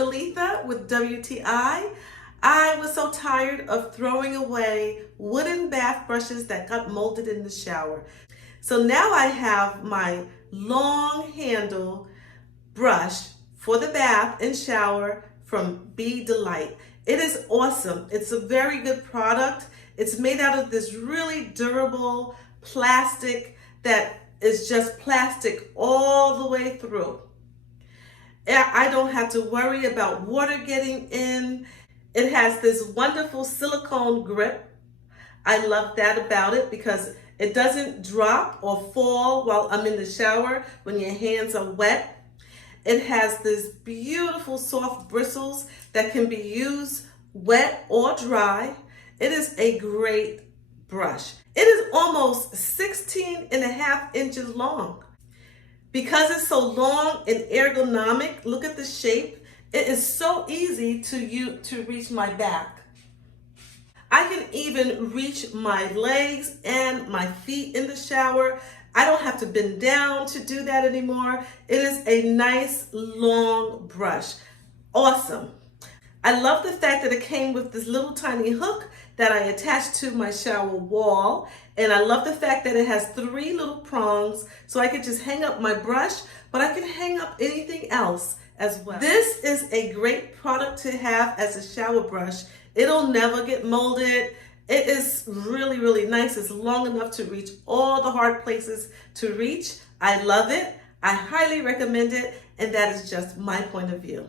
Aletha with WTI. I was so tired of throwing away wooden bath brushes that got molded in the shower. So now I have my long handle brush for the bath and shower from BEDELITE. It is awesome. It's a very good product. It's made out of this really durable plastic that is just plastic all the way through. I don't have to worry about water getting in. It has this wonderful silicone grip. I love that about it because it doesn't drop or fall while I'm in the shower when your hands are wet. It has this beautiful soft bristles that can be used wet or dry. It is a great brush. It is almost 16.5 inches long. Because it's so long and ergonomic, look at the shape. It is so easy to reach my back. I can even reach my legs and my feet in the shower. I don't have to bend down to do that anymore. It is a nice long brush. Awesome. I love the fact that it came with this little tiny hook that I attached to my shower wall. And I love the fact that it has 3 little prongs, so I could just hang up my brush, but I can hang up anything else as well. This is a great product to have as a shower brush. It'll never get molded. It is really, really nice. It's long enough to reach all the hard places to reach. I love it. I highly recommend it. And that is just my point of view.